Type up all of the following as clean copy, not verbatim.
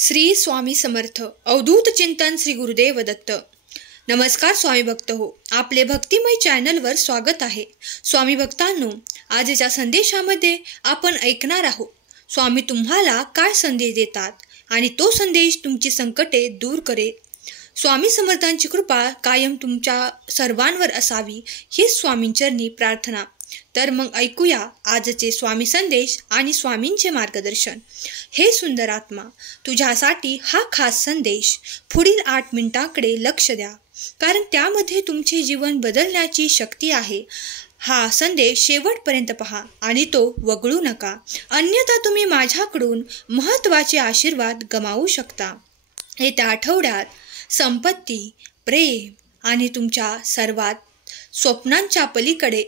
श्री स्वामी समर्थ अवधूत चिंतन श्री गुरुदेव दत्त। नमस्कार स्वामी भक्त हो, आपले भक्तिमय चॅनलवर स्वागत आहे। स्वामी भक्तांनो, आजच्या संदेशामध्ये आपण ऐकणार आहोत स्वामी तुम्हाला काय संदेश देतात आणि तो संदेश तुमची संकटे दूर करेल। स्वामी समर्थांची कृपा कायम तुमच्या सर्वांवर असावी ही स्वामींचरणी प्रार्थना। तर मग ऐकूया आजचे स्वामी संदेश आणि स्वामींचे मार्गदर्शन। हे सुंदर आत्मा, तुझ्यासाठी हा खास संदेश। पुढील 8 मिनिटांकडे लक्ष द्या, कारण त्यामध्ये तुमचे जीवन बदलण्याची शक्ती आहे। हा संदेश शेवटपर्यंत पहा आणि तो वगळू नका, अन्यथा तुम्ही माझ्याकडून महत्त्वाचे आशीर्वाद गमावू शकता। येत्या आठवड्यात संपत्ती, प्रेम आणि तुमच्या सर्वात स्वप्नांच्या पलीकडे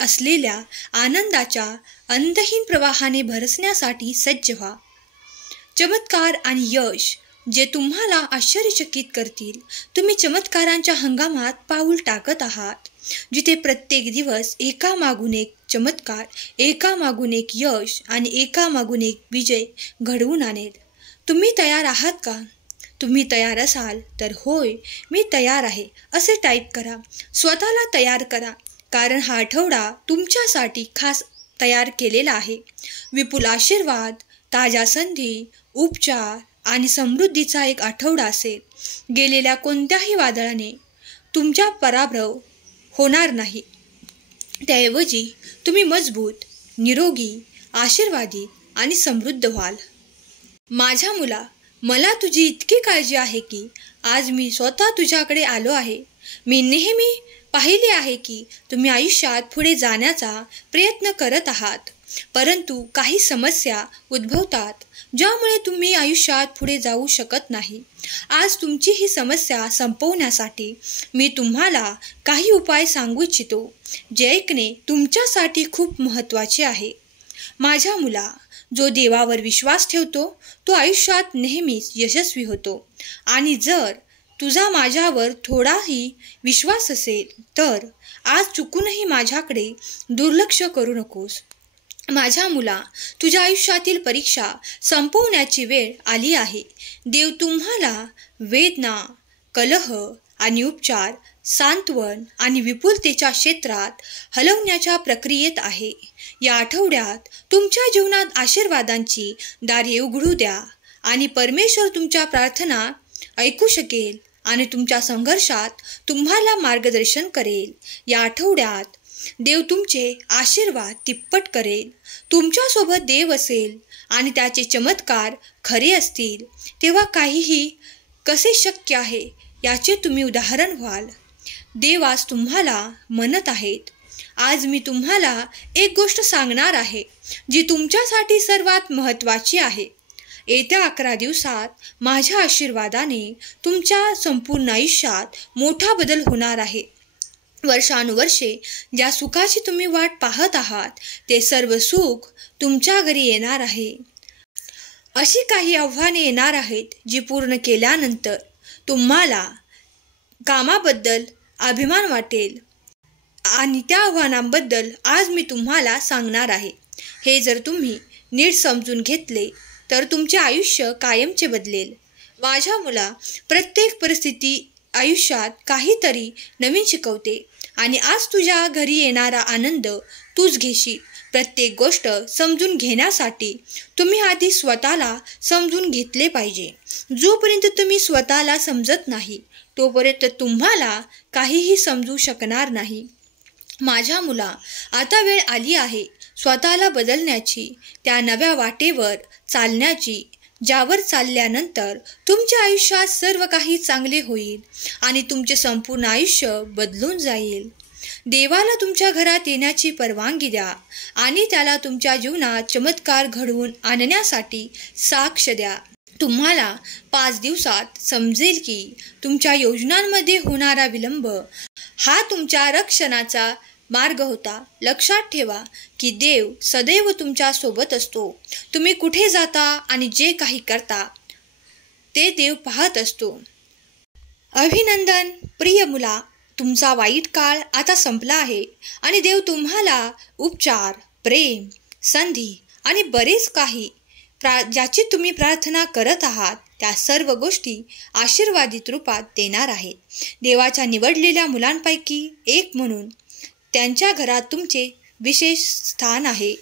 असलेल्या आनंदाच्या अंतहीन प्रवाहाने भरसण्यासाठी सज्ज व्हा। चमत्कार आणि यश जे तुम्हाला आश्चर्यचकित करतील। तुम्ही चमत्कारांच्या हंगामात पाऊल टाकत आहात, जिथे प्रत्येक दिवस एकामागून एक चमत्कार, एकामागून एक यश आणि एकामागून एक विजय घडवून आणेल। तुम्ही तयार आहात का? तुम्ही तयार असाल तर होय मी तयार आहे असे टाईप करा। स्वतःला तयार करा, कारण हा आठवडा तुमच्यासाठी खास तयार केलेला आहे। विपुल आशीर्वाद, ताज्या संधी, उपचार आणि समृद्धीचा एक आठवडा असेल। गेलेल्या कोणत्याही वादळाने तुमचा पराभव होणार नाही, त्याऐवजी तुम्ही मजबूत, निरोगी, आशीर्वादी आणि समृद्ध व्हाल। माझ्या मुला, मला तुझी इतकी काळजी आहे की आज मी स्वतः तुझ्याकडे आलो आहे। मी नेहमी पाहिले आहे की तुम्ही आयुष्यात पुढे जाण्याचा प्रयत्न करत आहात, परंतु काही समस्या उद्भवतात ज्यामुळे तुम्ही आयुष्यात पुढे जाऊ शकत नाही। आज तुमची ही समस्या संपवण्यासाठी मी तुम्हाला काही उपाय सांगू इच्छितो, जे ऐकणे तुमच्यासाठी खूप महत्त्वाचे आहे। माझ्या मुला, जो देवावर विश्वास ठेवतो तो आयुष्यात नेहमीच यशस्वी होतो, आणि जर तुझा माझ्यावर थोडाही विश्वास असेल तर आज चुकूनही माझ्याकडे दुर्लक्ष करू नकोस। माझ्या मुला, तुझ्या आयुष्यातील परीक्षा संपवण्याची वेळ आली आहे। देव तुम्हाला वेदना, कलह आणि उपचार, सांत्वन आणि विपुलतेच्या क्षेत्रात हलवण्याच्या प्रक्रियेत आहे। या आठवड्यात तुमच्या जीवनात आशीर्वादांची दारे उघडू द्या आणि परमेश्वर तुमच्या प्रार्थना ऐकू शकेल आणि तुमच्या संघर्षात तुम्हाला मार्गदर्शन करेल। या आठवड्यात देव तुमचे आशीर्वाद तिप्पट करेल। तुमच्यासोबत देव असेल आणि त्याचे चमत्कार खरे असतील, तेव्हा काहीही कसे शक्य आहे याचे तुम्ही उदाहरण व्हाल। देव आज तुम्हाला म्हणत आहेत, आज मी तुम्हाला एक गोष्ट सांगणार आहे जी तुमच्यासाठी सर्वात महत्त्वाची आहे। येत्या 11 दिवसात माझ्या आशीर्वादाने तुमच्या संपूर्ण आयुष्यात मोठा बदल होणार आहे। वर्षानुवर्षे ज्या सुखाची तुम्ही वाट पाहत आहात, ते सर्व सुख तुमच्या घरी येणार आहे। अशी काही आव्हाने येणार आहेत जी पूर्ण केल्यानंतर तुम्हाला कामाबद्दल अभिमान वाटेल, आणि त्या आव्हानांबद्दल आज मी तुम्हाला सांगणार आहे। हे जर तुम्ही नीट समजून घेतले तर तुमचे आयुष्य कायमचे बदलेल। माझ्या मुला, प्रत्येक परिस्थिती आयुष्यात काहीतरी नवीन शिकवते, आणि आज तुझ्या घरी येणारा आनंद तूच घेशील। प्रत्येक गोष्ट समजून घेण्यासाठी तुम्ही आधी स्वतःला समजून घेतले पाहिजे। जोपर्यंत तुम्ही स्वतःला समजत नाही तोपर्यंत तुम्हाला काहीही समजू शकणार नाही। माझ्या मुला, आता वेळ आली आहे स्वतःला बदलण्याची, त्या नव्या वाटेवर चालण्याची, ज्यावर चालल्यानंतर तुमच्या आयुष्यात सर्व काही चांगले होईल आणि तुमचे संपूर्ण आयुष्य बदलून जाईल। देवाला तुमच्या घरात येण्याची परवानगी द्या आणि त्याला तुमच्या जीवनात चमत्कार घडवून आणण्यासाठी साक्ष द्या। तुम्हाला 5 दिवसात समजेल की तुमच्या योजनांमध्ये होणारा विलंब हा तुमच्या रक्षणाचा मार्ग होता। लक्षात ठेवा की देव सदैव तुमच्या सोबत असतो। तुम्ही कुठे जाता आणि जे काही करता ते देव पाहत असतो। अभिनंदन प्रिय मुला, तुमचा वाईट काळ आता संपला आहे आणि देव तुम्हाला उपचार, प्रेम, संधी आणि बरेच काही ज्याची तुम्ही प्रार्थना करत आहात त्या सर्व गोष्टी आशीर्वादित रूपात देणार आहेत. देवाच्या निवडलेल्या मुलांपैकी एक म्हणून त्यांच्या घरात तुमचे विशेष स्थान आहे.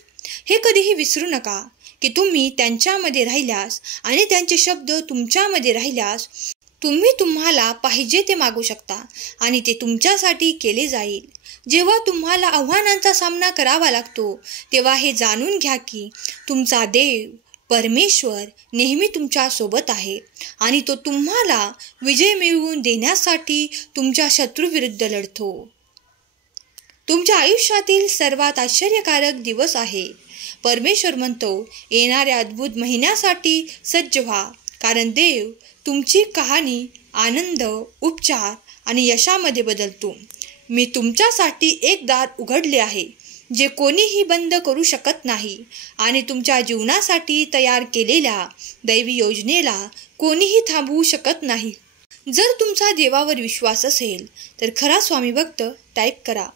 हे कधीही विसरू नका की तुम्ही त्यांच्यामध्ये राहिल्यास आणि त्यांचे शब्द तुमच्यामध्ये राहिल्यास तुम्ही तुम्हाला पाहिजे ते मागू शकता आणि ते तुमच्यासाठी केले जाईल. जेव्हा तुम्हाला आव्हानांचा सामना करावा लागतो तेव्हा हे जाणून घ्या की तुमचा देव परमेश्वर नेहमी तुमच्यासोबत आहे आणि तो तुम्हाला विजय मिळवून देण्यासाठी तुमच्या शत्रूविरुद्ध लढतो. तुमच्या आयुष्यातील सर्वात आश्चर्यकारक दिवस आहे. परमेश्वर म्हणतो, येणाऱ्या अद्भुत महिन्यासाठी सज्ज व्हा, कारण देव तुमची कहाणी आनंद, उपचार आणि यशामध्ये बदलतो. मी तुमच्यासाठी एक दार उघडले आहे जे कोणीही बंद करू शकत नाही आणि तुमच्या जीवनासाठी तयार केलेल्या दैवी योजनेला कोणीही थांबवू शकत नाही. जर तुमचा देवावर विश्वास असेल तर खरा स्वामी भक्त टाईप करा.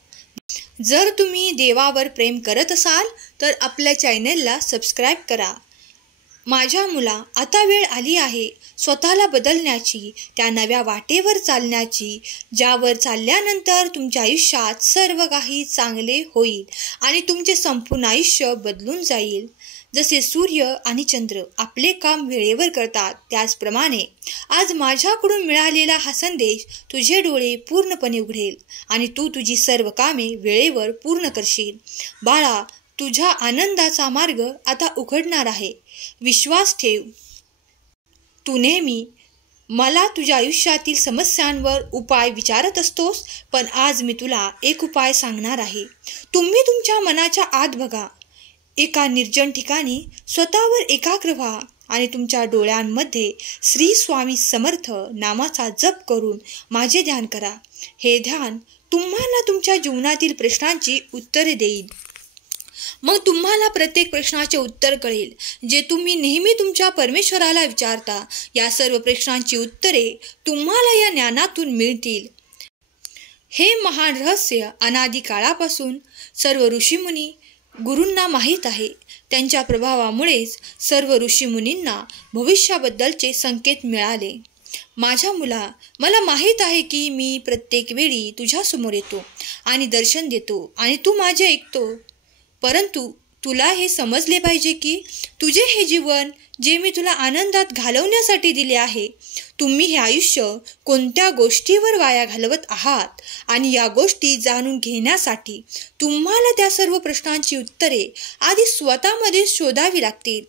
जर तुम्ही देवावर प्रेम करत असाल तर आपल्या चॅनलला सबस्क्राईब करा. माझ्या मुला, आता वेळ आली आहे स्वतःला बदलण्याची, त्या नव्या वाटेवर चालण्याची ज्यावर चालल्यानंतर तुमच्या आयुष्यात सर्व काही चांगले होईल आणि तुमचे संपूर्ण आयुष्य बदलून जाईल. जसे सूर्य आणि चंद्र आपले काम वेळेवर करतात त्याचप्रमाणे आज माझ्याकडून मिळालेला हा संदेश तुझे डोळे पूर्णपणे उघडेल आणि तू तुझी सर्व कामे वेळेवर पूर्ण करशील. बाळा, तुझ्या आनंदाचा मार्ग आता उघडणार आहे. विश्वास ठेव. तू नेहमी मला तुझ्या आयुष्यातील समस्यांवर उपाय विचारत असतोस, पण आज मी तुला एक उपाय सांगणार आहे. तुम्ही तुमच्या मनाच्या आत बघा. एका निर्जन ठिकाणी स्वतःवर एकाग्र व्हा आणि तुमच्या डोळ्यांमध्ये श्री स्वामी समर्थ नामाचा जप करून माझे ध्यान करा. हे ध्यान तुम्हाला तुमच्या जीवनातील प्रश्नांची उत्तरे देईल. मग तुम्हाला प्रत्येक प्रश्नाचे उत्तर कळेल जे तुम्ही नेहमी तुमच्या परमेश्वराला विचारता. या सर्व प्रश्नांची उत्तरे तुम्हाला या ज्ञानातून मिळतील. हे महान रहस्य अनादी काळापासून सर्व ऋषीमुनी गुरूंना माहीत आहे. त्यांच्या प्रभावामुळेच सर्व ऋषीमुनींना भविष्याबद्दलचे संकेत मिळाले. माझ्या मुला, मला माहीत आहे की मी प्रत्येक वेळी तुझ्यासमोर येतो आणि दर्शन देतो आणि तू माझे ऐकतो. परंतु तुला हे समजले पाहिजे की तुझे हे जीवन जे मी तुला आनंदात घालवण्यासाठी दिले आहे, तुम्ही हे आयुष्य कोणत्या गोष्टीवर वाया घालवत आहात आणि या गोष्टी जाणून घेण्यासाठी तुम्हाला त्या सर्व प्रश्नांची उत्तरे आधी स्वतःमध्ये शोधावी लागतील,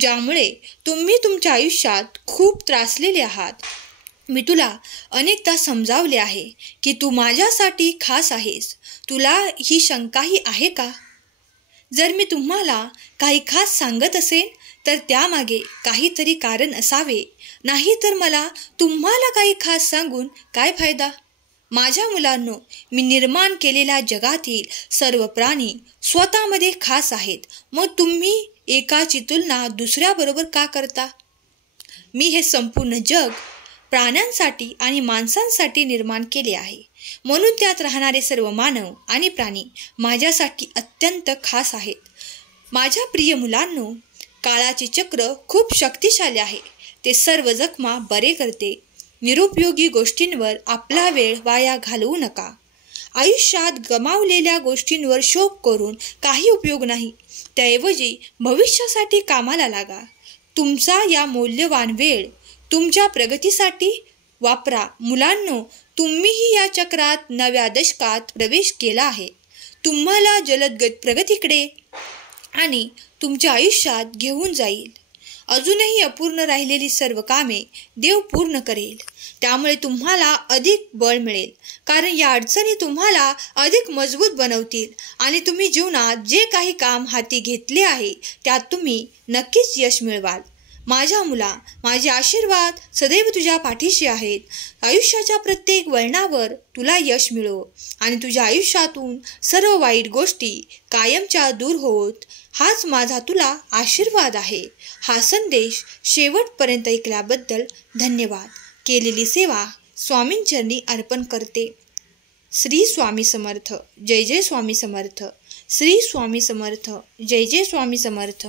ज्यामुळे तुम्ही तुमच्या आयुष्यात खूप त्रासलेले आहात. मी तुला अनेकदा समजावले आहे की तू माझ्यासाठी खास आहेस. तुला ही शंकाही आहे का? जर मी तुम्हाला काही खास सांगत असेल तर त्यामागे काहीतरी कारण असावे, नाही तर मला तुम्हाला काही खास सांगून काय फायदा? माझ्या मुलांनो, मी निर्माण केलेल्या जगातील सर्व प्राणी स्वतःमध्ये खास आहेत. मग तुम्ही एकाची तुलना दुसऱ्याबरोबर का करता? मी हे संपूर्ण जग प्राण्यांसाठी आणि माणसांसाठी निर्माण केले आहे, म्हणून त्यात राहणारे सर्व मानव आणि प्राणी माझ्यासाठी अत्यंत खास आहेत. माझ्या प्रिय मुलांनो, काळाचे चक्र खूप शक्तिशाली आहे. ते सर्व जखमा बरे करते. निरुपयोगी गोष्टींवर आपला वेळ वाया घालवू नका. आयुष्यात गमावलेल्या गोष्टींवर शोक करून काही उपयोग नाही. त्याऐवजी भविष्यासाठी कामाला लागा. तुमचा या मौल्यवान वेळ तुमच्या प्रगतीसाठी वापरा. मुलांनो, तुम्हीही या चक्रात नव्या दशकात प्रवेश केला आहे. तुम्हाला जलद प्रगतीकडे आणि तुमच्या आयुष्यात घेऊन जाईल. अजूनही अपूर्ण राहिलेली सर्व कामे देव पूर्ण करेल. त्यामुळे तुम्हाला अधिक बळ मिळेल, कारण या अडचणी तुम्हाला अधिक मजबूत बनवतील आणि तुम्ही जीवनात जे काही काम हाती घेतले आहे त्यात तुम्ही नक्कीच यश मिळवाल. माझ्या मुला, माझे आशीर्वाद सदैव तुझ्या पाठीशी आहेत. आयुष्याच्या प्रत्येक वळणावर तुला यश मिळो आणि तुझ्या आयुष्यातून सर्व वाईट गोष्टी कायमच्या दूर होत, हाच माझा तुला आशीर्वाद आहे. हा संदेश शेवटपर्यंत ऐकल्याबद्दल धन्यवाद. केलेली सेवा स्वामींचरणी अर्पण करते. श्री स्वामी समर्थ. जय जय स्वामी समर्थ. श्री स्वामी समर्थ. जय जय स्वामी समर्थ.